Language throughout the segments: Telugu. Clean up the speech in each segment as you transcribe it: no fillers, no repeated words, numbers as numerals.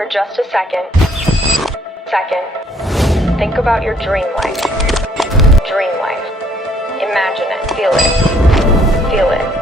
For just a second, think about your dream life. Dream life. Imagine it, feel it, feel it.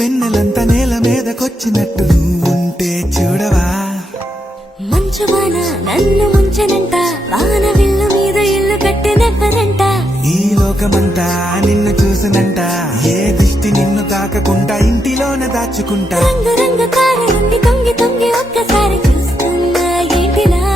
వెన్నెలంత నేల మీదకొచ్చినట్టు నువ్వుంటే చూడవా మంచు వాన నన్ను ముంచనంట వాన విల్లు మీద ఇల్లు కట్టినెవ్వరంట ఈ లోకమంతా నిన్ను చూసనంట ఏ దిష్టి నిన్ను తాకకుండా ఇంటిలోన దాచుకుంటా రంగు రంగు కారు నుండి తొంగి తొంగి ఒక్కసారి చూస్తున్నా ఏంటిలా